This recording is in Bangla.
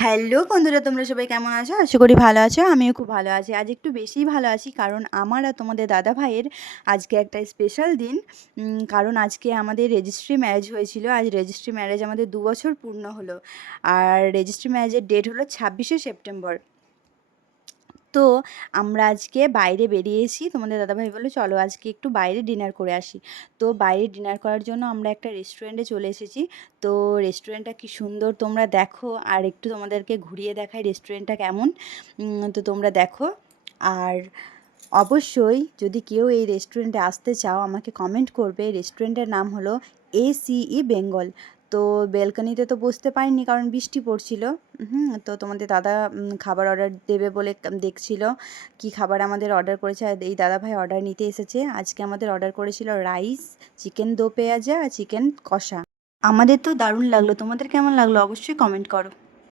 হ্যালো বন্ধুরা, তোমরা সবাই কেমন আছো? আশা করি ভালো আছো। আমিও খুব ভালো আছি। আজ একটু বেশিই ভালো আছি, কারণ আমার আর তোমাদের দাদা ভাইয়ের আজকে একটা স্পেশাল দিন। কারণ আজকে আমাদের রেজিস্ট্রি ম্যারেজ হয়েছিল। আজ রেজিস্ট্রি ম্যারেজ আমাদের ২ বছর পূর্ণ হলো। আর রেজিস্ট্রি ম্যারেজের ডেট হলো ২৬শে সেপ্টেম্বর। তো আমরা আজকে বাইরে বেরিয়েছি। তোমাদের দাদাভাই বলল, চলো আজকে একটু বাইরে ডিনার করে আসি। তো বাইরে ডিনার করার জন্য আমরা একটা রেস্টুরেন্টে চলে এসেছি। তো রেস্টুরেন্টটা কি সুন্দর তোমরা দেখো, আর একটু তোমাদেরকে ঘুরিয়ে দেখাই রেস্টুরেন্টটা কেমন। তো তোমরা দেখো। আর অবশ্যই যদি কেউ এই রেস্টুরেন্টে আসতে চাও, আমাকে কমেন্ট করবে। রেস্টুরেন্টের নাম হলো ACE বেঙ্গল। তো বেলকনিতে তো বসতে পারিনি, কারণ বৃষ্টি পড়ছিল। তো তোমাদের দাদা খাবার অর্ডার দেবে বলে দেখছিল কি খাবার আমাদের অর্ডার করেছে। আর এই দাদাভাই অর্ডার নিতে এসেছে। আজকে আমাদের অর্ডার করেছিল রাইস, চিকেন দো পেঁয়াজা আর চিকেন কষা। আমাদের তো দারুণ লাগলো। তোমাদের কেমন লাগলো অবশ্যই কমেন্ট করো।